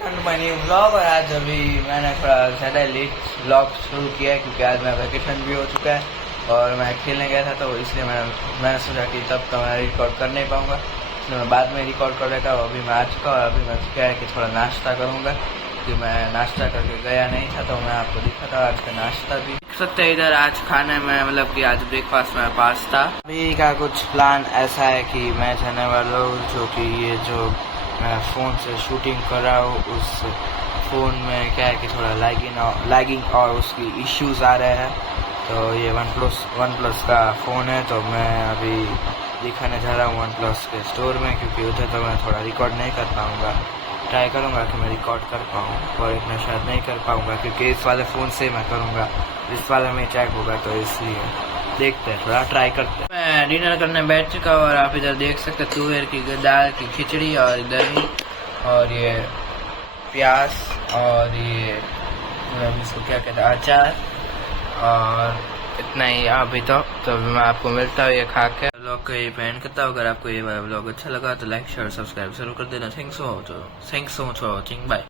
My new vlog. और आज अभी मैंने थोड़ा ज़्यादा लेट व्लॉग शुरू किया है क्योंकि आज मेरा वैकेशन भी हो चुका है और मैं खेलने गया था, तो इसलिए मैंने सोचा कि तब तो मैं रिकॉर्ड कर नहीं पाऊँगा, इसलिए मैं बाद में रिकॉर्ड कर लेता हूँ। अभी मैं आ चुका और अभी मैं क्या है कि थोड़ा नाश्ता करूँगा क्योंकि मैं नाश्ता करके गया नहीं था, तो मैं आपको दिखाता हूँ आज का नाश्ता भी। देख सकते हैं इधर आज खाने में, मतलब कि आज ब्रेकफास्ट में पास्ता। अभी का कुछ प्लान ऐसा है कि मैं जाने वाला हूँ, जो कि ये जो मैं फ़ोन से शूटिंग कर रहा हूँ उस फ़ोन में क्या है कि थोड़ा लैगिंग और उसकी इश्यूज़ आ रहे हैं। तो ये वन प्लस का फ़ोन है, तो मैं अभी दिखाने जा रहा हूँ वन प्लस के स्टोर में, क्योंकि उधर तो मैं थोड़ा रिकॉर्ड नहीं कर पाऊँगा। ट्राई करूँगा कि मैं रिकॉर्ड कर पाऊँ, और इतना शायद नहीं कर पाऊँगा क्योंकि इस वाले फ़ोन से मैं करूँगा, इस वाले में चेक होगा, तो इसलिए देखते हैं, थोड़ा ट्राई करते हैं। मैं डिनर करने बैठ चुका हूँ और आप इधर देख सकते हैं तुअर की दाल की खिचड़ी और दही और ये प्याज और ये इसको क्या कहते हैं अचार, और इतना ही अभी तो मैं आपको मिलता हूँ ये खा के। व्लॉग को ये पेंट करता हूँ। अगर आपको ये व्लॉग अच्छा लगा तो लाइक शेयर सब्सक्राइब जरूर कर देना। Thanks so much for watching, bye.